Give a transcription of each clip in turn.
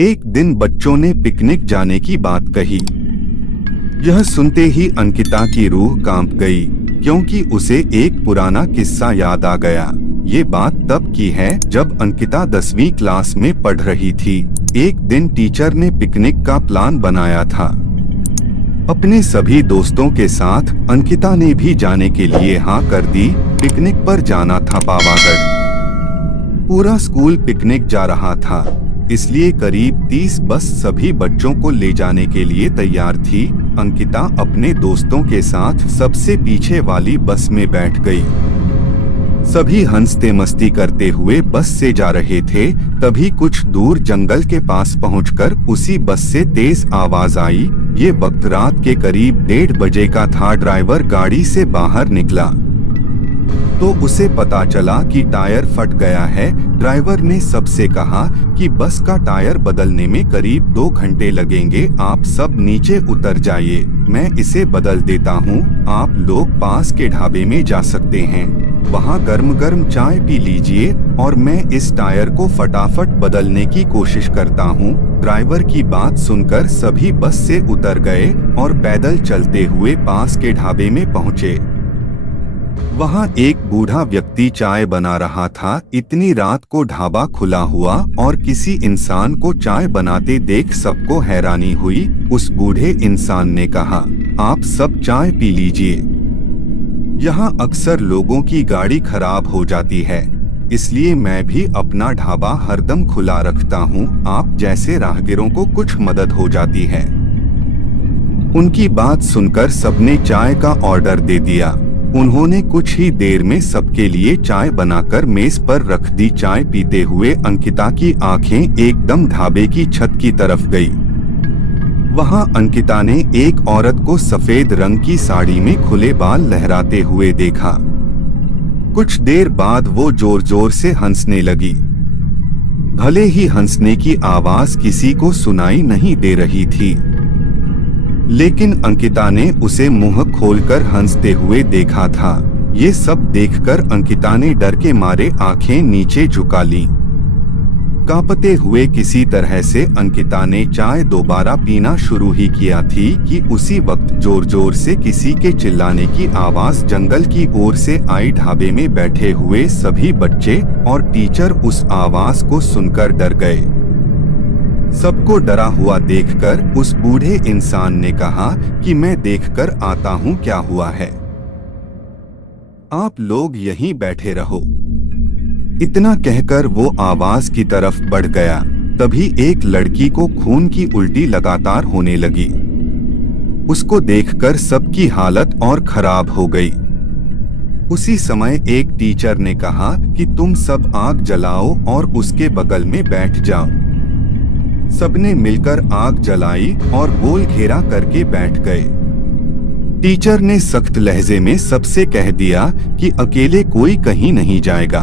एक दिन बच्चों ने पिकनिक जाने की बात कही। यह सुनते ही अंकिता की रूह कांप गई, क्योंकि उसे एक पुराना किस्सा याद आ गया। ये बात तब की है जब अंकिता 10वीं क्लास में पढ़ रही थी। एक दिन टीचर ने पिकनिक का प्लान बनाया था। अपने सभी दोस्तों के साथ अंकिता ने भी जाने के लिए हाँ कर दी। पिकनिक पर जाना था पावागढ़। पूरा स्कूल पिकनिक जा रहा था, इसलिए करीब 30 बस सभी बच्चों को ले जाने के लिए तैयार थी। अंकिता अपने दोस्तों के साथ सबसे पीछे वाली बस में बैठ गई। सभी हंसते मस्ती करते हुए बस से जा रहे थे। तभी कुछ दूर जंगल के पास पहुंचकर उसी बस से तेज आवाज आई। ये वक्त रात के करीब 1:30 बजे का था। ड्राइवर गाड़ी से बाहर निकला तो उसे पता चला कि टायर फट गया है। ड्राइवर ने सबसे कहा कि बस का टायर बदलने में करीब 2 घंटे लगेंगे, आप सब नीचे उतर जाइए, मैं इसे बदल देता हूँ। आप लोग पास के ढाबे में जा सकते हैं, वहाँ गर्म गर्म चाय पी लीजिए और मैं इस टायर को फटाफट बदलने की कोशिश करता हूँ। ड्राइवर की बात सुनकर सभी बस से उतर गए और पैदल चलते हुए पास के ढाबे में पहुँचे। वहाँ एक बूढ़ा व्यक्ति चाय बना रहा था। इतनी रात को ढाबा खुला हुआ और किसी इंसान को चाय बनाते देख सबको हैरानी हुई। उस बूढ़े इंसान ने कहा, आप सब चाय पी लीजिए, यहाँ अक्सर लोगों की गाड़ी खराब हो जाती है, इसलिए मैं भी अपना ढाबा हरदम खुला रखता हूँ, आप जैसे राहगीरों को कुछ मदद हो जाती है। उनकी बात सुनकर सबने चाय का ऑर्डर दे दिया। उन्होंने कुछ ही देर में सबके लिए चाय बनाकर मेज पर रख दी। चाय पीते हुए अंकिता की आंखें एकदम ढाबे की छत की तरफ गई। वहां अंकिता ने एक औरत को सफेद रंग की साड़ी में खुले बाल लहराते हुए देखा। कुछ देर बाद वो जोर जोर से हंसने लगी। भले ही हंसने की आवाज किसी को सुनाई नहीं दे रही थी, लेकिन अंकिता ने उसे मुंह खोलकर हंसते हुए देखा था। ये सब देखकर अंकिता ने डर के मारे आंखें नीचे झुका लीं। कांपते हुए किसी तरह से अंकिता ने चाय दोबारा पीना शुरू ही किया थी कि उसी वक्त जोर जोर से किसी के चिल्लाने की आवाज जंगल की ओर से आई। ढाबे में बैठे हुए सभी बच्चे और टीचर उस आवाज को सुनकर डर गए। सबको डरा हुआ देखकर उस बूढ़े इंसान ने कहा कि मैं देखकर आता हूँ क्या हुआ है, आप लोग यहीं बैठे रहो। इतना कहकर वो आवाज की तरफ बढ़ गया। तभी एक लड़की को खून की उल्टी लगातार होने लगी। उसको देखकर सबकी हालत और खराब हो गई। उसी समय एक टीचर ने कहा कि तुम सब आग जलाओ और उसके बगल में बैठ जाओ। सबने मिलकर आग जलाई और गोल घेरा करके बैठ गए। टीचर ने सख्त लहजे में सबसे कह दिया कि अकेले कोई कहीं नहीं जाएगा।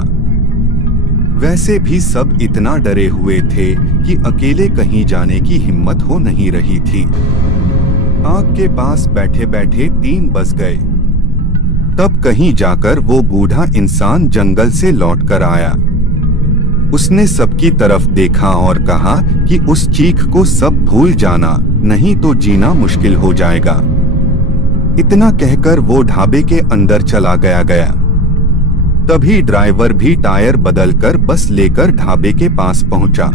वैसे भी सब इतना डरे हुए थे कि अकेले कहीं जाने की हिम्मत हो नहीं रही थी। आग के पास बैठे बैठे 3 बज गए। तब कहीं जाकर वो बूढ़ा इंसान जंगल से लौटकर आया। उसने सबकी तरफ देखा और कहा कि उस चीख को सब भूल जाना, नहीं तो जीना मुश्किल हो जाएगा। इतना कहकर वो ढाबे के अंदर चला गया। तभी ड्राइवर भी टायर बदलकर बस लेकर ढाबे के पास पहुंचा।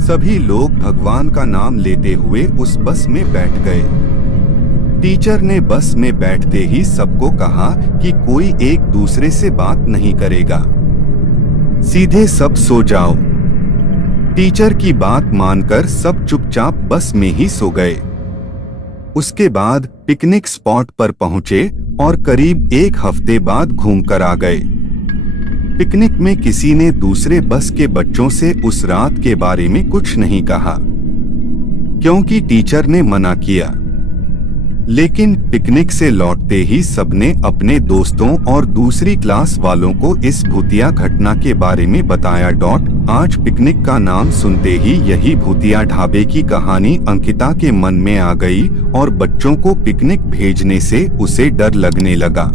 सभी लोग भगवान का नाम लेते हुए उस बस में बैठ गए। टीचर ने बस में बैठते ही सबको कहा कि कोई एक दूसरे से बात नहीं करेगा, सीधे सब सो जाओ। टीचर की बात मानकर सब चुपचाप बस में ही सो गए। उसके बाद पिकनिक स्पॉट पर पहुंचे और करीब 1 हफ्ते बाद घूमकर आ गए। पिकनिक में किसी ने दूसरे बस के बच्चों से उस रात के बारे में कुछ नहीं कहा, क्योंकि टीचर ने मना किया। लेकिन पिकनिक से लौटते ही सबने अपने दोस्तों और दूसरी क्लास वालों को इस भूतिया घटना के बारे में बताया। आज पिकनिक का नाम सुनते ही यही भूतिया ढाबे की कहानी अंकिता के मन में आ गई और बच्चों को पिकनिक भेजने से उसे डर लगने लगा।